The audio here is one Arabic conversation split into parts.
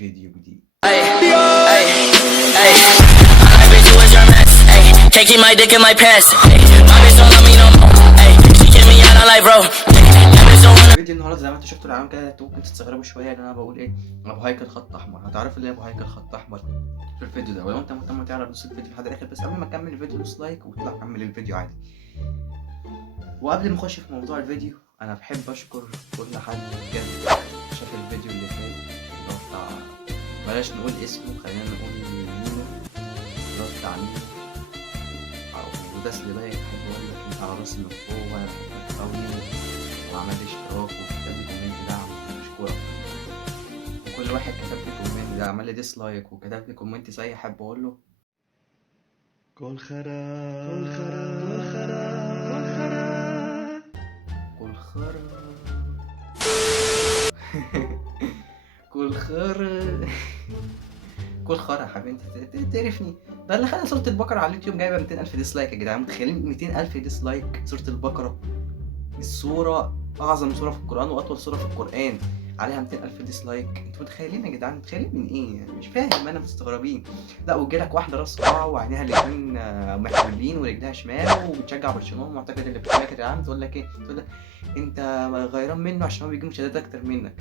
فيديو جديد. Taking my dick in my pants. My bitch don't love me no more. She kick me out, I like bro. فيديو النهارده زي ما انتوا شفتوا العنوان كده، انتوا ممكن تستغربوا شويه ان انا بقول ايه ابو هيكل خط احمر. هتعرفوا اللي ابو هيكل خط احمر في الفيديو ده، ولو انت مهتم تعرف نص الفيديو لحد الاخر. بس قبل ما اكمل الفيديو دوس لايك واطلع كمل الفيديو عادي. وقبل ما اخش في موضوع الفيديو، انا بحب اشكر كل حد بجد شاف الفيديو اللي فات، اللي هو بتاع بلاش نقول اسمه، خلينا نقول مينو، اللي هو بتاع مينو او داس لي لايك. بحب اقول لك انت على راسي من فوق، وانا بحبك قوي، وعمل لي اشتراك وكتب لي كومنت دعم، بشكرك. وكل واحد كتب لي كومنت ده عمل لي ديسلايك وكتب لي كومنت زي، احب اقول له كل خرا كل خرا كل خرا كل خرا كل خير كل خير كل خير يا حبيبي. انت تعرفني ده اللي خلى سورة البقرة على اليوتيوب جايبة 200,000 ديسلايك. يا جدعان متخيلين 200,000 ديسلايك؟ سورة البقرة السورة أعظم سورة في القرآن وأطول سورة في القرآن عليها 200,000 ديسلايك. انتوا متخيلين يا جدعان؟ متخيلين من ايه يعني؟ مش فاهم، انا مستغربين. لا وتجيلك واحدة راس صباع وعينيها الاتنين محبوبين ورجلها شمال وبتشجع برشلونة ومعتقد اللي بتقولك يا عم، تقول لك ايه؟ تقول لك انت غيران منه عشان هو بيجيب مشاهدات اكتر منك.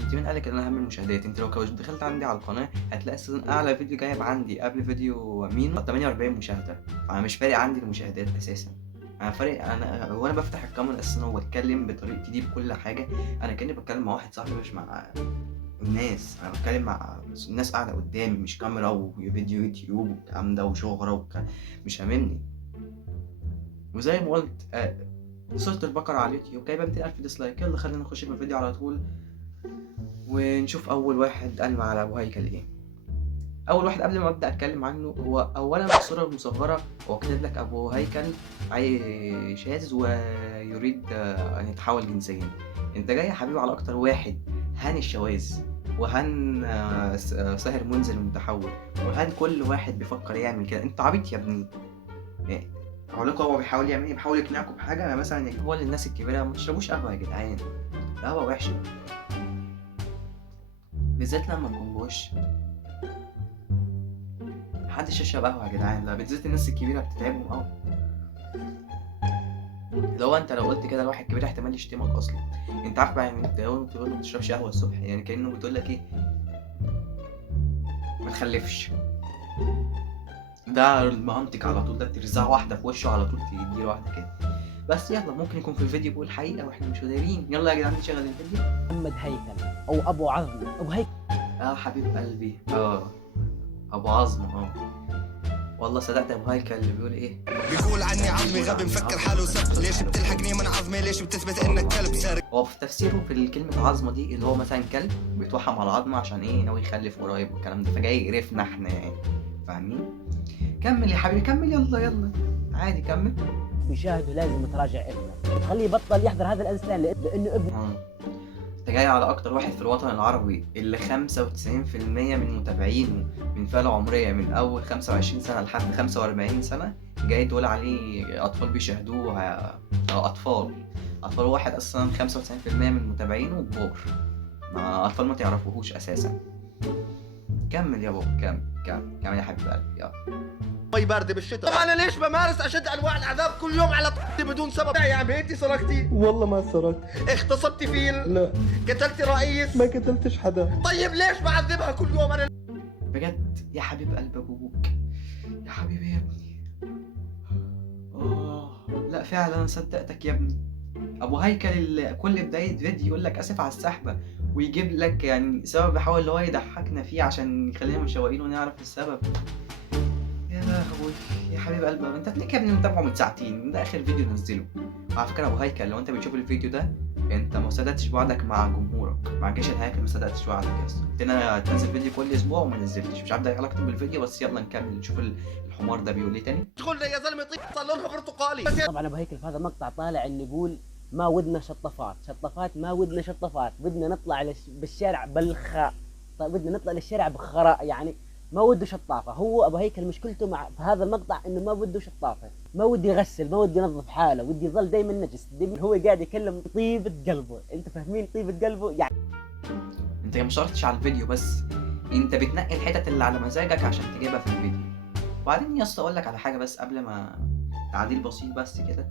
انت مين قالك ان انا هعمل مشاهدات؟ انت لو دخلت عندي على القناه هتلاقي اساسا اعلى فيديو جايب عندي قبل فيديو مينو 48 مشاهده. انا مش فارق عندي المشاهدات اساسا، انا فارق انا وانا بفتح الكاميرا اساسا وبتكلم بطريقتي دي بكل حاجه. انا كاني بتكلم مع واحد صاحبي مش مع الناس. انا بتكلم مع الناس قاعده قدامي، مش كاميرا وفيديو يوتيوب والكلام ده وشهره مش هاممني. وزي ما قلت سورة البقرة على اليوتيوب جايبه 200,000 ديسلايك. يلا خلينا نخش في الفيديو على طول ونشوف اول واحد قال على ابو هيكل ايه. اول واحد قبل ما ابدا اتكلم عنه، هو اولا في الصوره المصغره هو كاتب لك ابو هيكل شاذ ويريد ان يتحول جنسيا. انت جاي يا حبيبي على اكتر واحد هان الشواذ، وهان ساهر منزل المتحول، وهان كل واحد بيفكر يعمل كده. انت عبيط يا ابني. اقول لكم هو بيحاول يعمل ايه؟ بيحاول يقنعكم بحاجه. مثلا هو للناس الكبيره ما تشربوش قهوه يا جدعان، القهوه وحشه بالذات لما تكون بوش. محدش يشرب قهوه يا جدعان، لا بالذات الناس الكبيره بتتعبهم قوي. لو انت لو قلت كده لواحد كبير احتمال يشتمك اصلا. انت عارف بقى يعني انت لو بتقول له ما تشربش قهوه الصبح، يعني كانه بتقول لك ايه؟ ما تخلفش. ده المنطق على طول، ده ترزع واحده في وشه على طول، تديله واحده كده. بس يلا ممكن يكون في الفيديو بيقول حقيقه واحنا مش دارين. يلا يا جدعان نشغل الفيديو. محمد هيكل او ابو عظم. ابو هيكل حبيب قلبي ابو عظمه. والله صدقت ابو هيكل اللي بيقول ايه؟ بيقول عني عظمي غبي مفكر حاله سب. ليش بتلحقني من عظمي؟ ليش بتثبت انك كلب سارق؟ هو في تفسيره في الكلمه عظمه دي اللي هو مثلا كلب بيتوحم على العظمه عشان ايه؟ ناوي يخلف قريب والكلام ده، فجاي يقرفنا احنا يعني، فاهمين؟ كمل يا حبيبي كمل، يلا عادي كمل. بيشاهده لازم تراجع ابنه، خليه يبطل يحضر هذا الانسان لانه ابنه. انت جاي على اكتر واحد في الوطن العربي اللي 95% من متابعينه من فئة عمرية من اول 25 سنة لحد 45 سنة، جاي تقول عليه اطفال بيشاهدوه. اطفال واحد اصلا 95% من متابعينه كبار، ما اطفال ما تعرفوهوش اساسا. كمل يا بابا كمل يا حبيب قلبي يلا. مي باردة بالشتاء. طب انا ليش بمارس اشد انواع العذاب كل يوم على طفلي بدون سبب؟ يا عمي انت سرقتي؟ والله ما سرقت. اغتصبتي فيل؟ لا. قتلتي رئيس؟ ما قتلتش حدا. طيب ليش بعذبها كل يوم انا؟ بجد يا حبيب قلب ابوك، يا حبيبي يا ابني. لا فعلا صدقتك يا ابني. ابو هيكل اللي كل بدايه فيديو يقول لك اسف على السحبه، ويجيب لك يعني سبب يحاول اللي هو يضحكنا فيه عشان يخلينا مشوقين ونعرف السبب. يا لهوي يا حبيب قلبي، انت هتلاقيك يا ابني متابعه من ساعتين، ده اخر فيديو نزله. على فكره ابو هيكل لو انت بتشوف الفيديو ده انت ما صدقتش بوعدك مع جمهورك، مع جيش الهيكل ما صدقتش وعدك يا اسطى. قلت لنا تنزل فيديو كل اسبوع وما نزلتش، مش عارف ده علاقته بالفيديو. بس يلا نكمل نشوف الحمار ده بيقول ايه تاني. شغلنا يا زلمه طيب صار لونها برتقالي. طبعا ابو هيكل في هذا المقطع طالع انه يقول ما ودنا شطفات ما ودنا شطفات، بدنا نطلع بالشارع بالخاء. طيب بدنا نطلع للشارع بخراء، يعني ما وده شطافه. هو ابو هيكل مشكلته مع في هذا المقطع انه ما وده شطافه، ما وده يغسل، ما وده ينظف حاله، وده يظل دائما نجس. هو قاعد يكلم طيبه قلبه. انت فاهمين طيبه قلبه يعني؟ انت ما اشتركتش على الفيديو بس، انت بتنقي الحتت اللي على مزاجك عشان تجيبها في الفيديو. وبعدين يا اسطى اقول لك على حاجه بس قبل ما تعديل بسيط بس كده،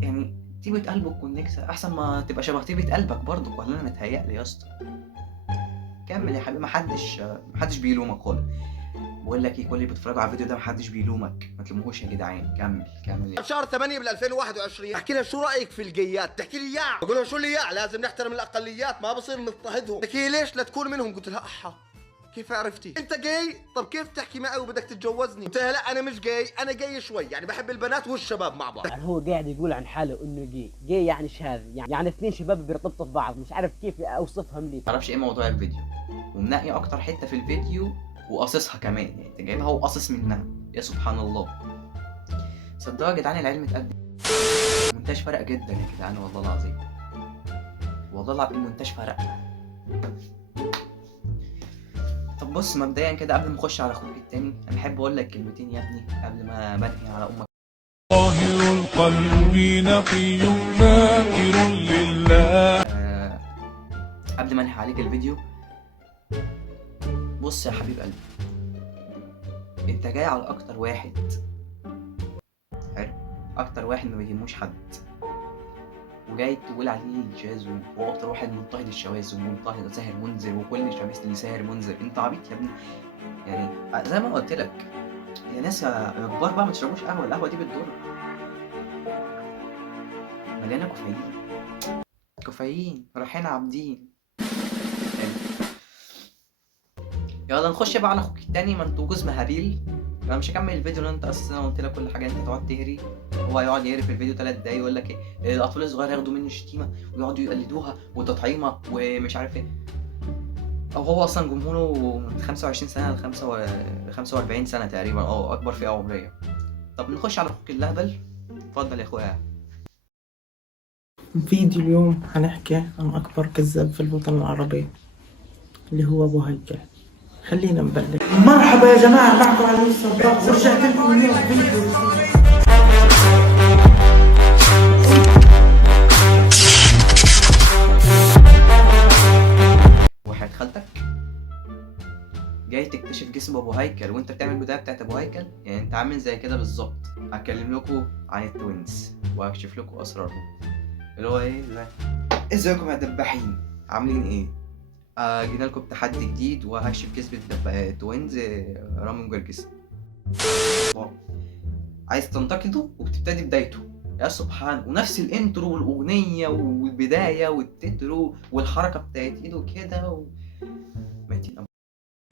يعني طيبة قلبك كونكس احسن ما تبقى شبه طيبة قلبك برضه، ولا انا متهيألي يا اسطى؟ كمل يا حبيبي، محدش بيلومك خالص. بقول لك ايه، كل اللي بيتفرجوا على الفيديو ده محدش بيلومك، ما تلوموش يا جدعان. كمل بشهر 8 بال 2021 احكي لها شو رايك في الجيات، تحكي لي يا، بقول لها شو اللي يا، لازم نحترم الاقليات ما بصير نضطهدهم. تحكي لي ليش لا تكون منهم، قلت لها احا كيف عرفتي؟ انت جاي؟ طب كيف تحكي معي وبدك تتجوزني؟ قلت لها لا انا مش جاي، انا جاي شوي، يعني بحب البنات والشباب مع بعض. يعني هو قاعد يقول عن حاله انه جي يعني شاذ، يعني اثنين شباب بيرتبطوا في بعض، مش عارف كيف اوصفهم لي. معرفش ايه موضوع الفيديو، ومنقي اكتر حته في الفيديو وقاصصها كمان، يعني انت جايبها وقاصص منها. يا سبحان الله، صدقوا يا جدعان العلم اتقدم. المونتاج فرق جدا يا جدعان، والله العظيم والله العظيم المونتاج فرق. طب بص، مبدئيا كده قبل ما اخش على اخوك التاني، انا احب اقول لك كلمتين يا ابني قبل ما بنهي على امك. طاهر القلب نقي ذاكر لله. قبل ما انهي عليك الفيديو، بص يا حبيب قلبي، انت جاي على اكتر واحد حلو، اكتر واحد ما بيهموش حد، وجاي تقول عليه الجاز، وهو اكتر واحد منتهض الشواذ ومنتهض ساهر منذر، وكل الشمس اللي ساهر منذر. انت عبيط يا ابني، يعني زي ما قلت لك يا ناس يا كبار بقى، ما تشربوش قهوه، القهوه دي بتضر، مليانه كافيين رايحين عابدين. يلا نخش بقى على اخوك التاني، ما انتوا جوز مهابيل. انا مش هكمل الفيديو لان انت اساسا قلت لك كل حاجه، انت تقعد تهري، هو يقعد يهري في الفيديو 3 دقايق يقول لك ايه الاطفال الصغيره ياخدوا مني الشتيمه ويقعدوا يقلدوها وتطعيمه ومش عارف ايه، او هو اصلا جمهوره من 25 سنه ل 45 سنه تقريبا، اكبر فئه عمريه. طب نخش على اخوك اللهبل، اتفضل يا اخويا. فيديو اليوم هنحكي عن أكبر كذاب في الوطن العربي اللي هو أبو هيكل. خلينا نبلش. مرحبا يا جماعة، معكم علي الصباح، ورجعت لكم اليوم فيديو. واحد خالتك جاي تكتشف جسم ابو هيكل وانت بتعمل البدايه بتاعت ابو هيكل، يعني انت عامل زي كده بالظبط. هكلم لكم عن التوينز وهكشف لكم اسرارهم، اللي هو ايه ده. ازيكم يا دباحين، عاملين ايه؟ جينا لكم بتحدي جديد وهكشف كسبة التوينز رامي وجرجس. عايز تنتقده وبتبتدي بدايته، يا سبحان، ونفس الانترو والاغنيه والبدايه والتترو والحركه بتاعت ايده كده ميتين.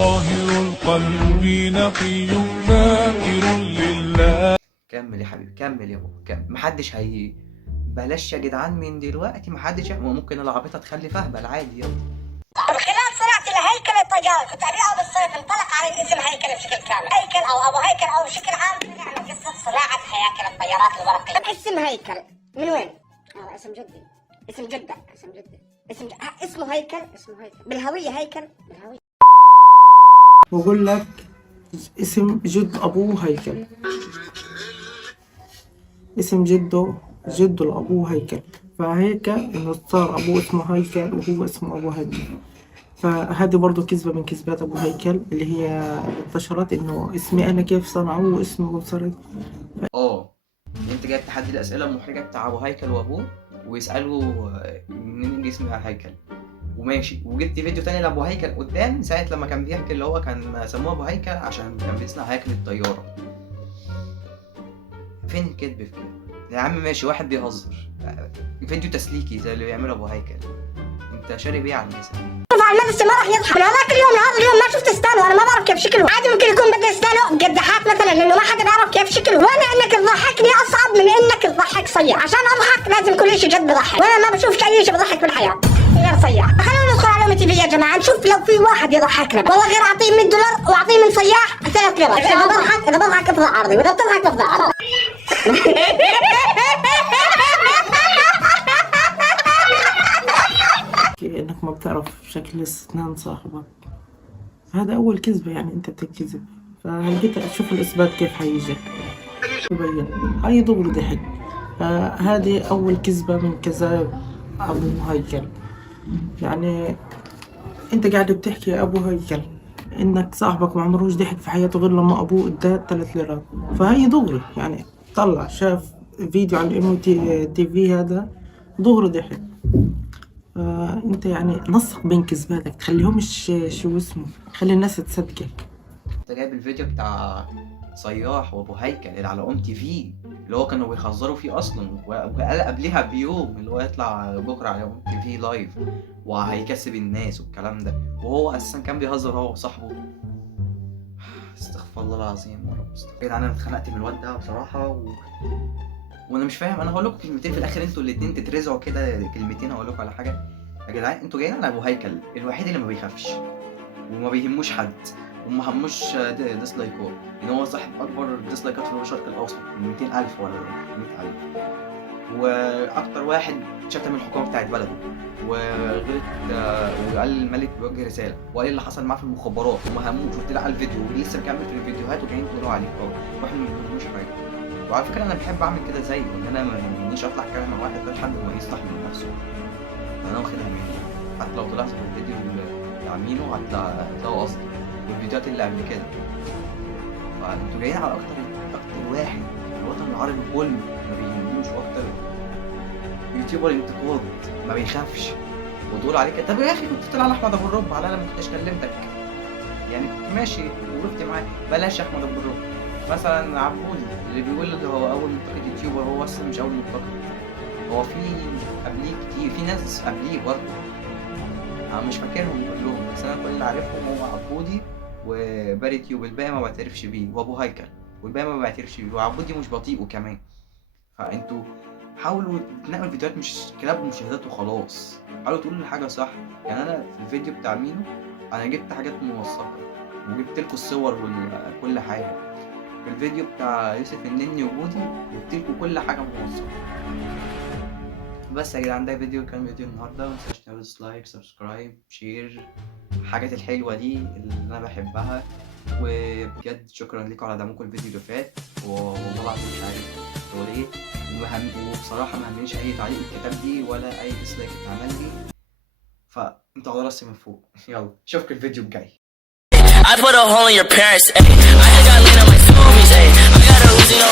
طاهر القلب نقي ذاكر لله. كمل يا حبيبي، كمل يا بابا، كمل. محدش بلاش يا جدعان من دلوقتي، محدش ممكن العبيطه تخلي فهبل عادي. يلا. خلال صناعة الهيكل الطيار كنت أبيعه بالصيف، انطلق على الاسم هيكل بشكل كامل، هيكل أو أبو هيكل أو بشكل عام نعمل قصة صناعة هياكل الطيارات الورقية. اسم هيكل من وين؟ اسم جدي، اسم جدك، اسمه هيكل، بالهوية هيكل، بالهوية. بقول لك اسم جد أبوه هيكل، اسم جده لأبوه هيكل، فهيك إنه صار أبوه اسمه هيكل وهو اسمه أبو هيكل. فهذه برضو كذبة من كذبات أبو هيكل اللي هي انتشرت، إنه اسمي أنا كيف صنعوه واسمه صار. انت جايب تحدي الأسئلة المحرجة بتاع أبو هيكل وأبوه، ويسألوا منين جسم هيكل، وماشي. وجبت فيديو تاني لأبو هيكل قدام ساعة لما كان بيحكي اللي هو كان سموه أبو هيكل عشان كان بيصنع هيكل الطيارة. فين الكذب في كده؟ يا عم ماشي، واحد بيهزر، فيديو تسليكي زي اللي بيعمله ابو هيكل، انت شارب ايه على الناس؟ المدرسة ما راح يضحك. انا هذاك اليوم لهذا اليوم ما شفت ستانه، انا ما بعرف كيف شكله، عادي ممكن يكون بده ستانه قدحات مثلا لانه ما حدا بيعرف كيف شكله، وانا انك تضحكني اصعب من انك تضحك صيع، عشان اضحك لازم كل شيء جد بضحك، وانا ما بشوف اي شيء بضحك بالحياة غير صياح. خلونا ندخل على أمتي في يا جماعة نشوف لو في واحد يضحكنا، والله غير اعطيه $100 واعطيه من صياح 3 ليرات. اذا بضحك افضل عرضي، واذا بتضحك افضل عرضي. انك ما بتعرف شكل اسنان صاحبك، هذا اول كذبة، يعني انت بتكذب. فهلقيت اشوف الاثبات كيف حيجي يبين، هاي دغري ضحك. فهذه اول كذبة من كذاب ابو هيكل. يعني انت قاعد بتحكي يا ابو هيكل انك صاحبك ما عمروش ضحك في حياته غير لما ابوه اداه 3 ليرات، فهي دغري يعني طلع شاف فيديو على الام تي في هذا دغري ضحك. انت يعني نسق بين كذباتك تخليهمش شو اسمه، خلي الناس تصدقك. انت جايب الفيديو بتاع صياح وابو هيكل اللي على ام تي في اللي هو كانوا بيخزروا فيه اصلا، وقال قبلها بيوم اللي هو يطلع بكره على ام تي في لايف وهيكسب الناس والكلام ده، وهو اساسا كان بيهزر هو وصاحبه. استغفر الله العظيم يا رب. استغفر الله. انا اتخنقت من الواد ده بصراحه وانا مش فاهم. انا هقول لكم كلمتين في الاخر انتوا الاتنين تترزعوا كده كلمتين. هقول لكم على حاجه يا جدعان، انتوا جايين على ابو هيكل الوحيد اللي ما بيخافش وما بيهموش حد وما هموش ديسلايكات، ان هو صاحب اكبر ديسلايكات في الشرق الاوسط 200,000 ولا 100,000، واكتر واحد شتم الحكومه بتاعت بلده وغلط وقال الملك بيوجه رساله وقال اللي حصل معاه في المخابرات وما هموش وطلع الفيديو ولسه مكمل في الفيديوهات وجايين تقولوا عليه واحنا ما بنقولوش حاجه. وعلى فكره انا بحب اعمل كده زيه، ان انا ما يهمنيش اطلع كلام واحد ده لحد ما يستحمل نفسه. انا واخدها مني حتى لو طلعت في الفيديو اللي عاملينه هتلاقوا قصدي والفيديوهات اللي قبل كده. فانتوا جايين على اكتر واحد في الوطن العربي كله ما بيهموش، واكتر يوتيوبر انتقاد ما بيخافش وتقول عليه كده. طب يا اخي كنت طلع على احمد ابو الرب على الاقل ما كنتش كلمتك يعني، كنت ماشي وقفت معاه. بلاش احمد ابو الرب مثلا، عبودي اللي بيقول اللي هو اول منتقد يوتيوبر، هو اصلا مش اول منتقد، هو في قبليه كتير، في ناس قبليه برضه انا مش فاكرهم كلهم، بس انا كل اللي عارفهم هو عبودي وباري تيوب، الباقي ما بعترفش بيه، وابو هيكل والباقي ما بعترفش بيه، وعبودي مش بطيئه كمان. فانتوا حاولوا تنقوا الفيديوهات مش كلاب مشاهدات وخلاص، حاولوا تقولوا الحاجه صح. يعني انا في الفيديو بتاع مينو انا جبت حاجات موثقه وجبت لكم الصور وكل حاجه. في الفيديو بتاع يوسف النني وجودي جبت لكم كل حاجه موثقه. بس يا جدعان ده كان فيديو النهارده، متنساش تعملوا لايك سبسكرايب شير الحاجات الحلوه دي اللي انا بحبها. وبجد شكرا لكم على دعمكم الفيديو اللي فات، والله العظيم مش عارف تقول ايه، وبصراحه ما همنيش اي تعليق اتكتب لي ولا اي ديسلايك اتعمل لي، فانتوا على راسي من فوق. يلا اشوفكم الفيديو الجاي. I put a hole in your parents. Ay, I just got lean on my